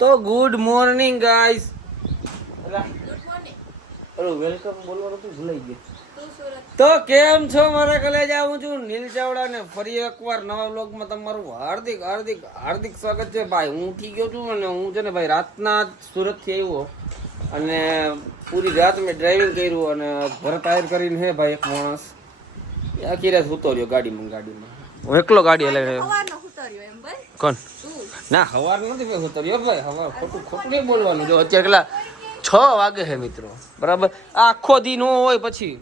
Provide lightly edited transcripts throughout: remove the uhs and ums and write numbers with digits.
તો good morning guys. Good morning. અરે welcome બોલવાનું તો ભૂલાઈ ગયું. તું સુરત. તો કેમ છો મારા કલેજા? હું છું નીલ ચાવડા ને ફરી એકવાર નવા વ્લોગમાં તમારું હાર્દિક હાર્દિક હાર્દિક સ્વાગત છે ભાઈ. હું ઉઠી ગયો છું અને હું છે ને ભાઈ રાતના સુરતથી આવ્યો અને પૂરી રાત મેં ડ્રાઇવિંગ કર્યું અને ઘર ટાયર કરીને હે ભાઈ એક માણસ આખી રાત સૂતો રહ્યો ગાડીમાં. હું એકલો ગાડી હલાવી સવારનો ઉતર્યો એમ ભાઈ. કોણ? તું. ના હવાર નથી મેં ઉતર્યો ભાઈ. હવાર ખોટું નહીં બોલવાનું. જો અત્યારે કેટલા 6 વાગે છે મિત્રો, બરાબર. આખો દી નો હોય પછી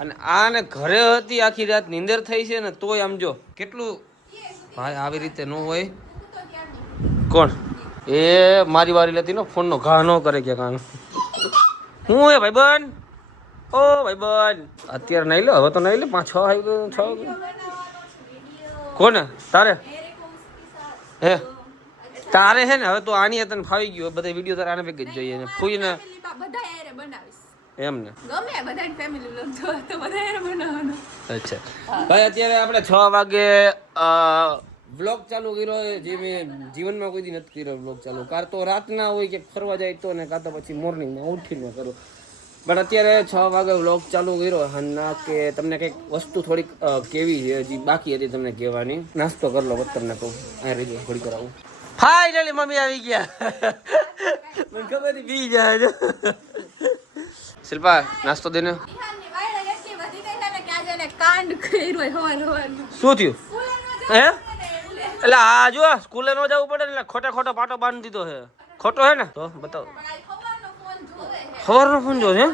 અને આને ઘરે હતી આખી રાત નીંદર થઈ છે ને તોય આમ જો કેટલું ભાઈ આવી રીતે ન હોય. કોણ? એ મારી વારી લેતી નો ફોનનો ઘા ન કરે કે કાન. હું હે ભાઈ બન? ઓ ભાઈ બન અત્યારે નહીં લો, હવે તો નહીં લે. 5-6 આવી 6 કોને? તારે હે? તારે હે ને હવે તો આની તને ફાવી ગયું. બધા વિડીયો તારે આને ભેગી જ જોઈએ ને ફૂઈને બધા યારે બનાવીશ. એમ ને. ગમે બધાની ફેમિલી વ્લોગ જોવા તો બધા યારે બનાવવાનો. અચ્છા ભાઈ અત્યારે આપણે 6 વાગે વ્લોગ ચાલુ કર્યો જે મેં જીવનમાં કોઈ દી નથી કર્યો વ્લોગ ચાલુ. કાં તો રાતના હોય કે ફરવા જાય તો ને કાં તો પછી મોર્નિંગમાં ઉઠીને કરું. બટ અત્યારે 6 વાગે વ્લોગ ચાલુ કર્યો હના કે તમને કંઈક વસ્તુ થોડીક કેવી છે હજી બાકી હતી તમને કહેવાની. નાસ્તો કરી લો તમને કહું. આ રીતે થોડી કરાવું. ફાઇનલી મમ્મી આવી ગયા. મને ખબર હતી પી જાય. શિલ્પા નાસ્તો દેને. ઈહાનની વાયડા એટલી વધી ગઈ છે ને કે આજે એને કાંડ કર્યો હોય હવારનું. શું થયું? સ્કૂલે ન હે? જવું એટલે આ જો સ્કૂલે ન જવું પડે ને એટલે ખોટો પાટો બાંધી દીધો છે. ખોટો હે ને? તો બતાવો. પણ આ સવારનો ફોન જોવે છે. સવારનો ફોન જો છે?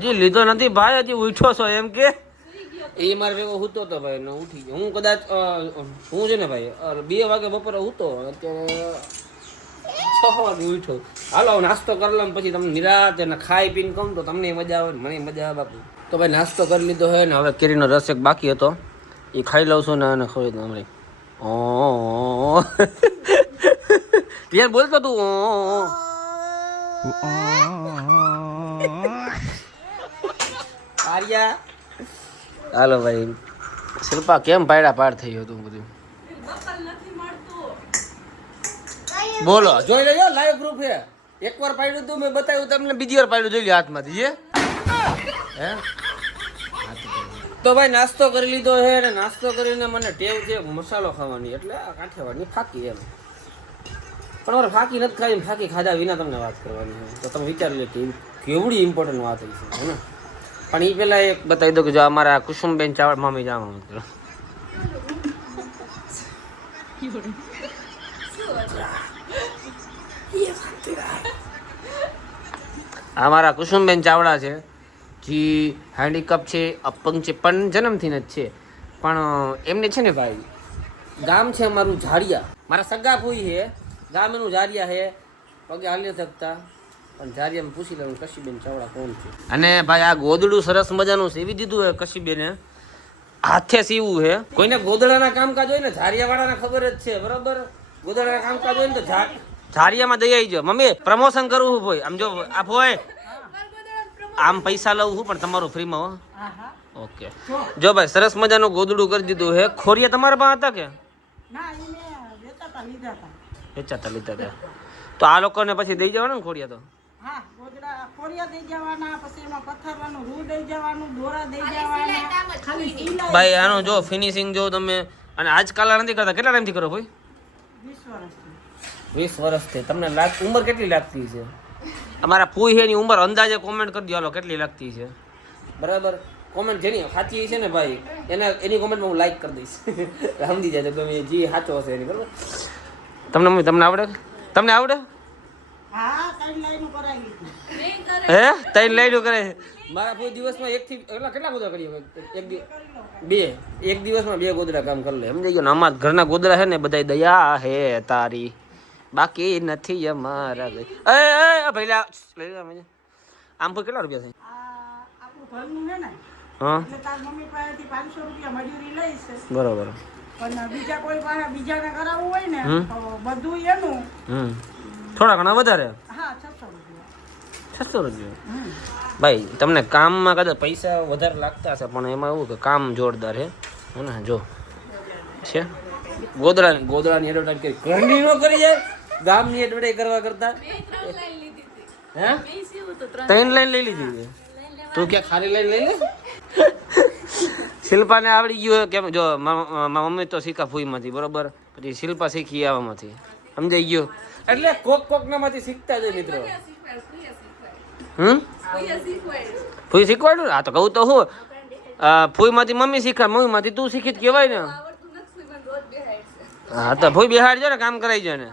હજી લીધો નથી ભાઈ, હજી ઉઠ્યો છો એમ કે. એ મારે ભેગો હૂતો તો ભાઈ ને ઉઠી ગયો. હું કદાચ હું છે ને ભાઈ 2 વાગે બપોરે હૂતો, અત્યારે 6 વાગે ઉઠ્યો. હાલો નાસ્તો કરી લો પછી તમને નિરાતે ને ખાઈ પીને કહું તો તમને મજા આવે ને મને મજા આવે બાપુ. તો ભાઈ નાસ્તો કરી લીધો છે ને હવે કેરીનો રસ એક બાકી હતો એ ખાઈ લઉં છું ને અને ખોઈ દઉં હમણાં. ઓ પિયાર બોલતો તું આર્યા. હાલો ભાઈ. શિલ્પા કેમ પાયડા પાડ થઈ ગયો તું બધું? બોલો જોઈ લેજો લાઈવ પ્રૂફ છે. એકવાર પાડ્યું તું મેં બતાવ્યું તમને, બીજી વાર પાડ્યું જોઈ લો હાથમાંથી. હે તો ભાઈ નાસ્તો કરી લીધો છે ને નાસ્તો કરીને મને ટેવ છે મસાલો ખાવાની, એટલે આ કાઠિયાવાડની ફાકી એમ. પણ મારે ફાકી નથી ખાવી, ફાકી ખાધા વિના તમને વાત કરવાની છે તો તમે વિચારી લે કે કેવડી ઇમ્પોર્ટન્ટ વાત છે ને. પણ એ પહેલાં એક બતાવી દો કે જો અમારા કુસુમબેન ચાવડા મામી જામ અમારા કુસુમબેન ચાવડા છે જે હેન્ડીકપ છે, અપંગ છે, પણ જન્મથી જ છે. પણ એમને છે ને ભાઈ ગામ છે અમારું ઝાડિયા. મારા સગા ફોઈ છે, ગામ એનું ઝાડિયા છે. પગે હાલી શકતા પણ ઝાડિયામાં પૂછી લેવું કશીબેન ચાવડા કોણ છે. અને ભાઈ આ ગોદડું સરસ મજાનું સીવી દીધું છે કશીબેને, હાથે સીવું છે. કોઈને ગોદડાના કામકાજ હોય ને ઝાડિયાવાળાને ખબર જ છે, બરોબર. ગોદડાના કામકાજ હોય ને તો ઝાડિયામાં દઈ આવી જાઓ. મમ્મી પ્રમોશન કરવું ભાઈ. આમ જો આ ભોય આમ પૈસા લઉં છું પણ તમારું ફ્રીમાં હો. ઓકે જો ભાઈ સરસ મજાનું ગોદડું કરી દીધું હે. ખોરિયા તમારા પાસે હતા કે વેચાતા લીધા હતા? તો આ લોકોને પછી દઈ જવાના ને ખોરિયા? તો ભાઈ આનું જો ફિનિશિંગ જો તમે. અને આજકાલ નથી કરતા. કેટલા ટાઈમથી કરો ભાઈ? 20 વર્ષથી. તમને ઉંમર કેટલી લાગતી છે? અમારા ફૂઈ છે એની ઉંમર અંદાજે કોમેન્ટ કરી દો હાલો કેટલી લાગતી છે, બરાબર. કોમેન્ટ જેની સાચી છે ને ભાઈ એની કોમેન્ટમાં હું લાઈક કરી દઈશ. સમજી જાય તો તમે જે સાચો હશે એની, બરાબર. તમને આવડે? તમને આવડે? હે 3 લાઈનું કરે મારા ફૂઈ દિવસમાં કેટલા ગોદડા કરીએ? એક દિવસમાં 2 ગોદડા કામ કરી લે. સમજાઈ ગયો ને? અમારા ઘરના ગોદડા છે ને બધા દયા હે તારી, બાકી નથી અમારા. ભાઈ આમ પર કેટલા રૂપિયા થાય? હા બરોબર. થોડા ઘણા વધારે 600 રૂપિયા. ભાઈ તમને કામમાં કદાચ પૈસા વધારે લાગતા હશે પણ એમાં એવું કે કામ જોરદાર હે ને. જો છે ગોદડાની એડવર્ટાઈઝ કરી ઘરની નો કરી જાય ગામની એડવર્ટાઈઝ કરવા કરતા બે ત્રણ લાઈન લીધી હતી હે મેં સીવું તો 3 ત્રણ લાઈન લઈ લીધી છે તું ક્યાં ખાલી લાઈન લઈ લે શિલ્પાને આવડી ગયું કેમ જો મારા મમ્મી તો શીખા ફૂઈમાંથી બરોબર પછી શિલ્પા શીખી આવામાંથી સમજાઈ ગયું એટલે કોક નામાંથી શીખતા જ હોય મિત્રો ફૂઈ શીખવાડું હા તો કહું તો હું ફૂઈમાંથી મમ્મી શીખવાડ મમ્મીમાંથી તું શીખી જ કહેવાય ને હા તો ફૂઈ બિહાડજો ને કામ કરાવી જો ને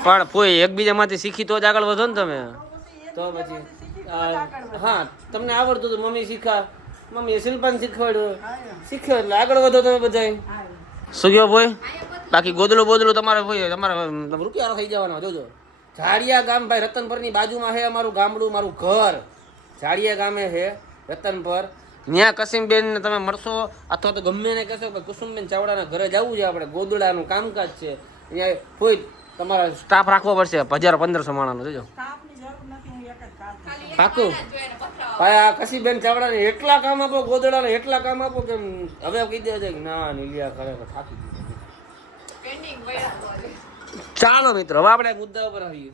પણ ફૂઈ એકબીજામાંથી શીખી તો જ આગળ વધો ને તમે તો પછી હા તમને આવડતું હતું મમ્મી મમ્મી શિલ્પાને શીખવાડ્યું શીખ્યો એટલે આગળ વધો તમે બધા શું કહો ભાઈ બાકી ગોદલું તમારે ભાઈ તમારા રૂપિયા થઈ જવાના જોજો ઝાડિયા ગામ ભાઈ રતનપરની બાજુમાં છે અમારું ગામડું મારું ઘર ઝાડિયા ગામે છે રતનપર ત્યાં કસીમબેન ને તમે મળશો અથવા તો ગમે ને કહેશો કે કુસુમબેન ચાવડાના ઘરે જવું છે આપણે ગોદડાનું કામકાજ છે અહીંયા કોઈ તમારા સ્ટાફ રાખવો પડશે 1000-1500 માણસનો જોજો પાકું ભાઈ આ કસીબેન ચાવડાને એટલા કામ આપો ગોદડાને એટલા કામ આપો કે હવે કહી દે છે ના નીલિયા ખરેખર થાકી ચાલો મિત્રો હવે આપણે મુદ્દા ઉપર આવીએ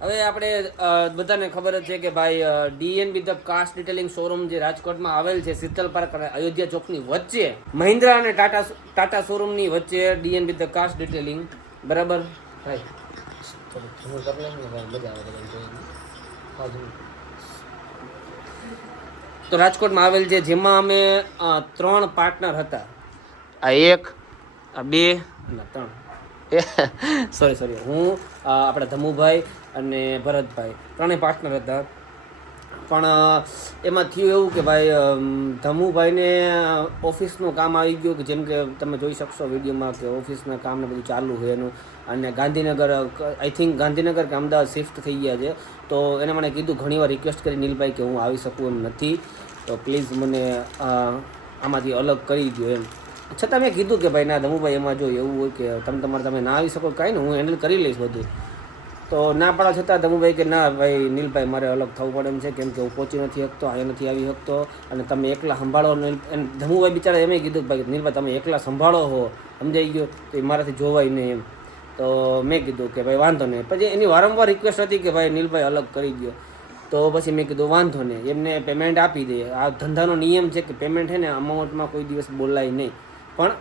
હવે આપણે બધાને ખબર જ છે કે ભાઈ DNB the cast detailing showroom જે રાજકોટમાં આવેલ છે શીતલ પાર્ક અને અયોધ્યા ચોકની વચ્ચે મહિન્દ્રા અને ટાટા શોરૂમની વચ્ચે ડીએનબી ધ કાસ્ટ ડિટેલિંગ બરાબર ભાઈ તો રાજકોટમાં આવેલ છે જેમાં અમે 3 પાર્ટનર હતા આ 1 આ 2 અને 3 સોરી હું આપણા ધમુભાઈ અને ભરતભાઈ ત્રણેય પાર્ટનર હતા પણ એમાં થયું એવું કે ભાઈ ધમુભાઈને ઓફિસનું કામ આવી ગયું કે જેમ કે તમે જોઈ શકશો વિડીયોમાં કે ઓફિસના કામને બધું ચાલુ હોય એનું અને ગાંધીનગર આઈ થિંક ગાંધીનગર કે અમદાવાદ શિફ્ટ થઈ ગયા છે તો એને મને કીધું ઘણીવાર રિક્વેસ્ટ કરી નીલભાઈ કે હું આવી શકું એમ નથી તો પ્લીઝ મને આમાંથી અલગ કરી દો એમ છતાં મેં કીધું કે ભાઈ ના ધમુભાઈ એમાં જો એવું હોય કે તમે ના આવી શકો કાંઈ ને હું હેન્ડલ કરી લઈશ બધું તો ના પાડવા છતાં ધમુભાઈ કે ના ભાઈ નીલભાઈ મારે અલગ થવું પડે એમ છે કેમ કે હું પહોંચી નથી શકતો અહીંયા નથી આવી શકતો અને તમે એકલા સંભાળો ધમુભાઈ બિચારા એમ કીધું કે ભાઈ નીલભાઈ તમે એકલા સંભાળો હો સમજાઈ ગયો તો એ મારાથી જોવાય નહીં એમ તો મેં કીધું કે ભાઈ વાંધો નહીં પછી એની વારંવાર રિક્વેસ્ટ હતી કે ભાઈ નીલભાઈ અલગ કરી દો તો પછી મેં કીધું વાંધો નહીં એમને પેમેન્ટ આપી દે આ ધંધાનો નિયમ છે કે પેમેન્ટ છે ને અમાઉન્ટમાં કોઈ દિવસ બોલાય નહીં પણ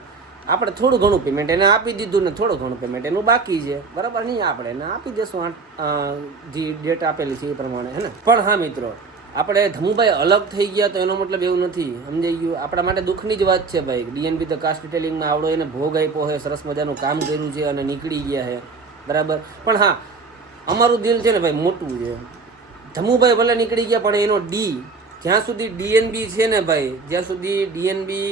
આપણે થોડું ઘણું પેમેન્ટ એને આપી દીધું ને થોડું ઘણું પેમેન્ટ એનું બાકી છે બરાબર નહીં આપણે એને આપી દેશું જે ડેટ આપેલી છે એ પ્રમાણે હે ને પણ હા મિત્રો આપણે ધમુભાઈ અલગ થઈ ગયા તો એનો મતલબ એવું નથી સમજાઈ ગયું આપણા માટે દુઃખની જ વાત છે ભાઈ ડીએનબી ધ કાસ્ટ ડિટેલિંગમાં આવડો એને ભોગ આપ્યો છે સરસ મજાનું કામ કર્યું છે અને નીકળી ગયા છે બરાબર પણ હા અમારું દિલ છે ને ભાઈ મોટું છે ધમુભાઈ ભલે નીકળી ગયા પણ એનો જ્યાં સુધી ડીએનબી છે ને ભાઈ જ્યાં સુધી ડીએનબી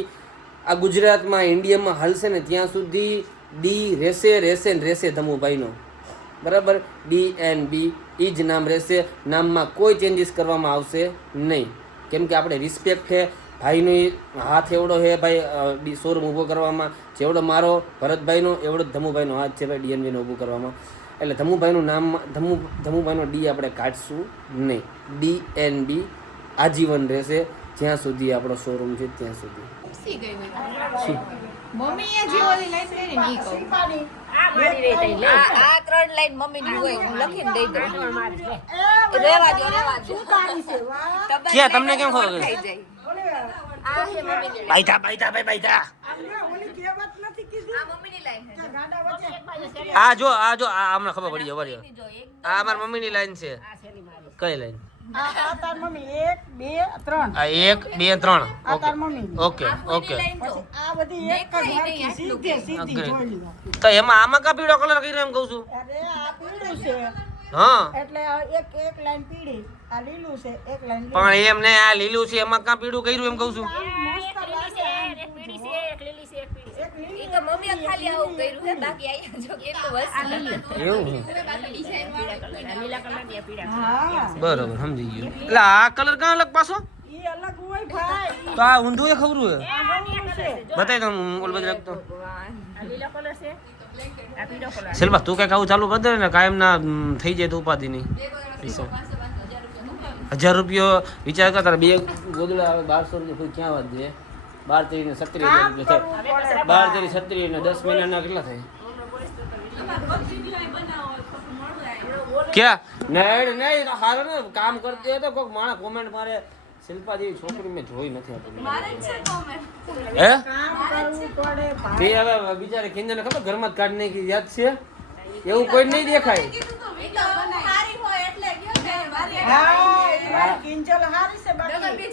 આ ગુજરાતમાં ઇન્ડિયામાં હાલશે ને ત્યાં સુધી રહેશે ધમુભાઈનો બરાબર DNB એ જ નામ રહેશે નામમાં કોઈ ચેન્જીસ કરવામાં આવશે નહીં કેમ કે આપણે રિસ્પેક્ટ છે ભાઈનો હાથ એવડો છે ભાઈ શોરૂમ ઊભો કરવામાં જેવડો મારો ભરતભાઈનો એવડો જ ધમુભાઈનો હાથ છે ભાઈ DNBનો ઊભું કરવામાં એટલે ધમુભાઈનું નામ ધમુભાઈનો આપણે કાઢશું નહીં DNB આજીવન રહેશે જ્યાં સુધી આપણો શોરૂમ છે ત્યાં સુધી મમ્મીએ જે ઓલી લાઈન કરી ને ઈ કહું આ 3 લાઈન મમ્મીની હોય હું લખીને દઈ દઉં રેવા દો ક્યાં તમને કેમ ખબર થઈ જાય આ છે મમ્મીની બાઈતા આ મમ્મીની લાઈન છે આ જો આ અમને ખબર પડી જાય આ અમારી મમ્મીની લાઈન છે કઈ લાઈન આ તાર મમ્મી 1 2 3 આ 1 2 3 આ તાર મમ્મી ઓકે આ બધી એક જ વાકી સીધી જોઈ લો તો એમાં આમાં કા પીળો કલર કર્યો એમ કહું છું અરે આ પીળું છે હા એટલે એક લાઈન પીળી આ લીલું છે એક લાઈન પણ એમ ને આ લીલું છે એમાં કા પીળું કર્યું એમ કહું છું ઈ તો મમ્મીએ ખાલી આવું કર્યું છે બાકી આયા જો એટલું વસ્તુ એવું હા બરોબર સમજી ગયો એટલે આ કલર કાં અલગ પાછો ઈ અલગ હોય ભાઈ તો આ ઊંધું એ ખબર હોય બતાય તો ઓલ બધું રાખતો શિલ્પા તું કઈક આવું ચાલુ કરી દે ને કાયમ ના થઈ જાય તો ઉપાધિ નહીં 1000 રૂપિયો વિચાર કર તારે 2 ગોદડા આવે 1200 રૂપિયા કોઈ ક્યાં વાત દે 12 તેરી ને 37 રૂપિયા થાય. 12 તેરી 37 ને 10 મહિનાના કેટલા થાય? ક્યાં નહીં હારો ને કામ કરતી હોય તો કોઈક માણસ કોમેન્ટ મારે શિલ્પા જેવી છોકરી મેં જોઈ નથી આપણી. હે તે હવે બિચારે કિંજલને ખબર ઘરમાં જ કાઢી નાખી યાદ છે? એવું કોઈ નહીં દેખાય. હા, એ મારી કિંજલ હારી છે બાકી.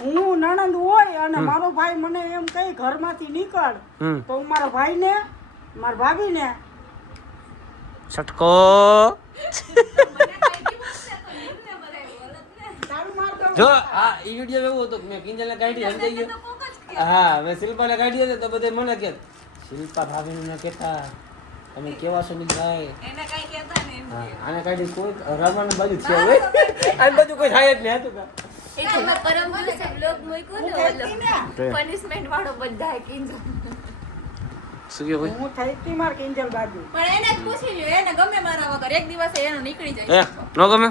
હું નણંદ હોય અને મારો ભાઈ મને એમ કહે ઘરમાંથી નીકળ તો હું મારા ભાઈને મારા ભાભીને છટકો જો આ ઈ વિડિયો એવો હતો કે મેં કિંજલને કાઢી સમજાઈ ગયો. હા મેં શિલ્પાને કાઢી હતી તો બધે મને કે શિલ્પા ભાભીને ન કહેતા તમે કેવા છો ભાઈ એને કઈ કહેતા ને એમ. હા આને કાઢી કોઈ રમવાનું બાજુ છે હવે આ બધું કોઈ થાય જ નહીં હતું કા. એક વાર પરમ દિવસે બ્લોગ મૂક્યો ને ઓલો પનિશમેન્ટ વાળો બધાય કિંજલ. શું કે ભાઈ હું થઈ હતી મારી કિંજલ બાજુ. પણ એને જ પૂછી લ્યો એને ગમે મારા વગર એક દિવસે એનો નીકળી જાય. નો ગમે.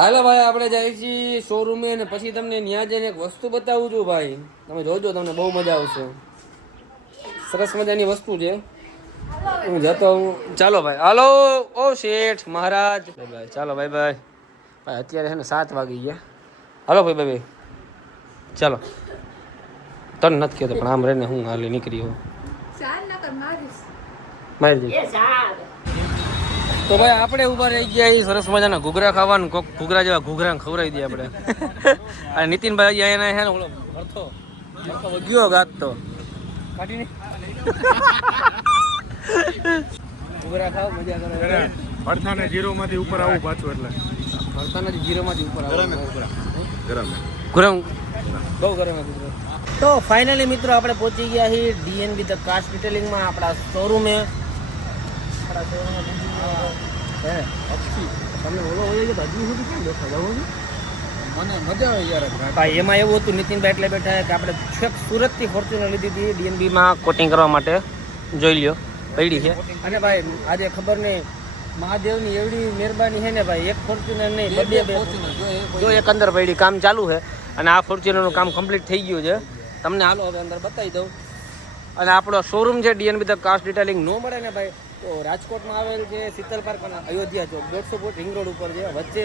હાલો ભાઈ આપણે જઈએ છીએ શોરૂમે અને પછી તમને ત્યાં જઈને એક વસ્તુ બતાવું છું ભાઈ. તમે જોજો તમને બહુ મજા આવશે. સરસ મજાની વસ્તુ છે. હું જતો હું. ચાલો ભાઈ હાલો. ઓ શેઠ મહારાજ બાય બાય. ચાલો બાય બાય. ભાઈ અત્યારે છે ને 7 વાગી ગયા. હાલો ભાઈ બાય બાય. ચાલો તને નથી કહેતો પણ આમ રહીને હું હાલી નીકળી હોઉં ચાલ નકર મારીશ. મારી જઈ. તો ભાઈ આપણે ઉભા રહી ગયા એ સરસ મજાના ઘૂઘરા ખાવાનું કોક ઘૂઘરા જેવા ઘૂઘરા ખવડાવી દઈએ આપણે. અને નીતિનભાઈ અહીંયા છે ને ઓલો ભરતો વગ્યો ગાતો કાઢીને ઘૂઘરા ખાવ મજા કરે. ભરથાને જીરોમાંથી ઉપર આવું પાછું એટલે ભરતાના જીરોમાંથી ઉપર ગરમ ગરમ બહુ ગરમ હતું. તો ફાઇનલી મિત્રો આપણે પહોંચી ગયા છીએ ડીએનબી ધ કાસ્ટ ડિટેલિંગમાં આપણા શોરૂમે. તમને ઓલો હોય કે હજુ સુધી કેમ બેઠા જાવ મને મજા આવે યાર. ભાઈ એમાં એવું હતું નીતિનભાઈ એટલે બેઠા કે આપણે છેક સુરતથી ફોર્ચ્યુનર લીધી હતી ડીએનબીમાં કોટિંગ કરવા માટે. જોઈ લ્યો પડી છે. અને ભાઈ આજે ખબર નહીં મહાદેવની એવડી મહેરબાની છે ને ભાઈ એક ફોર્ચ્યુનર નહીં બે જો એક અંદર પડી કામ ચાલુ છે અને આ ફોર્ચ્યુનરનું કામ કમ્પ્લીટ થઈ ગયું છે. તમને હાલો હવે અંદર બતાવી દઉં. અને આપણો શોરૂમ છે ડીએનબી ધ કાસ્ટ ડિટેલિંગ ન મળે ને ભાઈ તો રાજકોટમાં આવેલ છે શીતલ પાર્ક અને અયોધ્યા ચોક 150 ફૂટ રિંગ રોડ ઉપર છે. વચ્ચે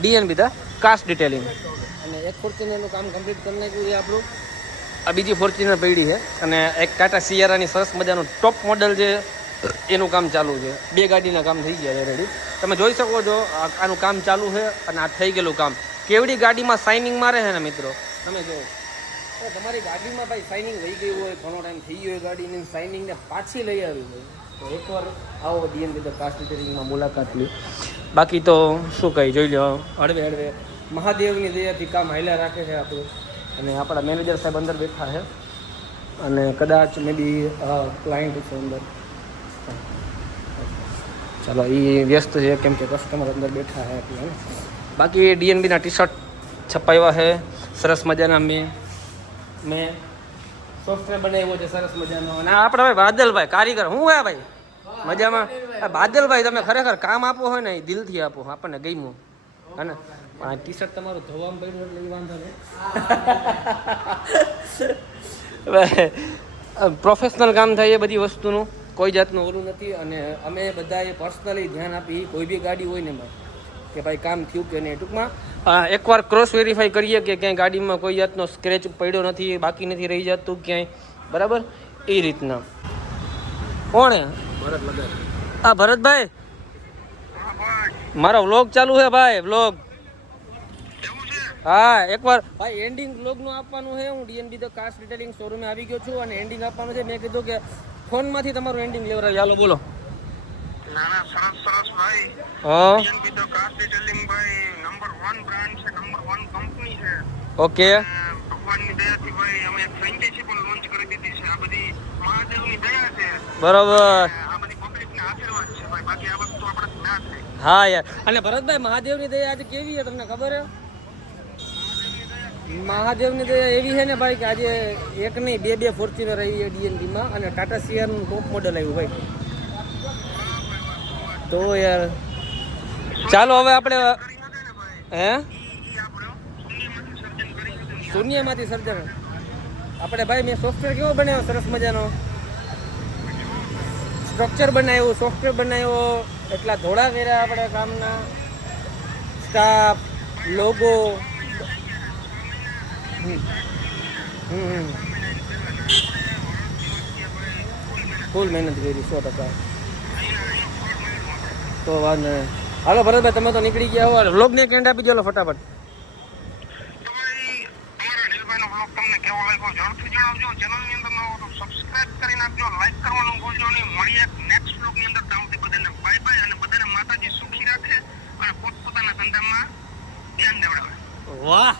ડીએનબી ધ કાસ્ટ ડિટેલિંગ. અને એક ફોર્ચ્યુનરનું કામ કમ્પ્લીટ કરી નાખ્યું છે આપણું. આ બીજી ફોર્ચ્યુનર પડી છે અને એક ટાટા સિયારાની સરસ મજાનું ટોપ મોડલ છે એનું કામ ચાલુ છે. 2 ગાડીના કામ થઈ ગયા છે રેડી. તમે જોઈ શકો છો આનું કામ ચાલુ છે અને આ થઈ ગયેલું કામ. કેવડી ગાડીમાં શાઇનિંગ મારે છે ને મિત્રો તમે જો તમારી ગાડીમાં ભાઈ શાઇનિંગ લઈ ગયું હોય ઘણો ટાઈમ થઈ ગયો હોય ગાડીની શાઇનિંગને પાછી લઈ આવી હોય તો એકવાર આવો ડીએનબી ધ કાસ્ટ ડિટેલિંગમાં મુલાકાત લો. બાકી તો શું કહી જોઈ લો હળવે હળવે મહાદેવની દયાથી કામ હાલ્યા રાખે છે આપણું. અને આપણા મેનેજર સાહેબ અંદર બેઠા છે અને કદાચ મે બી ક્લાયન્ટ છે અંદર. ચાલો એ વ્યસ્ત છે કેમ કે કસ્ટમર અંદર બેઠા છે એટલે. બાકી ડીએનબીના ટી શર્ટ છપાવ્યા છે સરસ મજાના. મેં સોફ્ટવેર બનાવ્યો છે સરસ મજાનો. અને આપણે ભાઈ બાદલભાઈ કારીગર હું હે ભાઈ મજામાં. બાદલભાઈ તમે ખરેખર કામ આપો હોય ને એ દિલથી આપો આપણને ગમ્યું. અને આ ટી શર્ટ તમારું ધોવામાં પડ્યું એટલે એ વાંધો નહીં. પ્રોફેશનલ કામ થાય એ બધી વસ્તુનું કોઈ જાતનું ઓલું નથી. અને અમે બધાએ પર્સનલી ધ્યાન આપી કોઈ બી ગાડી હોય ને કે ભાઈ કામ થયું કે નહીં. ટૂંકમાં એકવાર ક્રોસ વેરીફાઈ કરીએ કે ક્યાંય ગાડીમાં કોઈ જાતનો સ્ક્રેચ પડ્યો નથી બાકી નથી રહી જતું ક્યાંય બરાબર એ રીતના. કોણે હા ભરતભાઈ મારો વ્લોગ ચાલુ છે ભાઈ વ્લોગ. હા એકવાર ભાઈ એન્ડિંગ વ્લોગનું આપવાનું છે. હું ડીએનબી ધ કાસ્ટ ડિટેલિંગ શોરૂમે આવી ગયો છું અને એન્ડિંગ આપવાનું છે. મેં કીધું કે ફોનમાંથી તમારું એન્ડિંગ લેવડાવી. હાલો બોલો. નાના સરસ ભાઈ. હા ડીએનબી ધ કાસ્ટ ડિટેલિંગ ભાઈ નંબર 1 બ્રાન્ડ છે, નંબર 1 કંપની છે. ઓકે ભગવાનની દયાથી ભાઈ અમે એક ફ્રેન્ચાઇઝી પણ લોન્ચ કરી દીધી છે. આ બધી મહાદેવની દયા છે. બરોબર. આ બધી પબ્લિકના આશીર્વાદ છે ભાઈ. બાકી આ વસ્તુ આપણે ના થાય. હા યાર. અને ભરતભાઈ મહાદેવની દયા આજે કેવી છે તમને ખબર છે? મહાદેવની દયા એવી છે ને ભાઈ કે આજે એક નહીં બે ફોર્ચ્યુનર આવી છે ડીએનબીમાં અને ટાટા સિયારનું ટોપ મોડલ આવ્યું ભાઈ. તો યાર ચાલો હવે આપણે હે શૂન્યમાંથી સર્જન. આપણે ભાઈ મેં સોફ્ટવેર કેવો બનાવ્યો સરસ મજાનો સ્ટ્રક્ચર બનાવ્યું, સોફ્ટવેર બનાવ્યો, એટલા ધોળા કર્યા આપણે કામના, સ્ટાફ, લોગો. ફૂલ મહેનત કરી 100%. તો વાંધો નહીં. હાલો ભરતભાઈ, તમે તો નીકળી ગયા હો, વ્લોગને કેન્ડ આપી દો ફટાફટ. તો ભાઈ અમારા અનિલભાઈનો બ્લોગ તમને કેવો લાગ્યો ઝડપથી જણાવજો. ચેનલની અંદર નવો તો સબસ્ક્રાઇબ કરી નાખજો, લાઈક કરવાનું ભૂલજો નહીં. મળીએ નેક્સ્ટ બ્લોગની અંદર. ત્યાં સુધી બધાને બાય બાય અને બધાને માતાજી સુખી રાખે અને પોતપોતાના ધંધામાં ધ્યાન દેવડાવે. વાહ.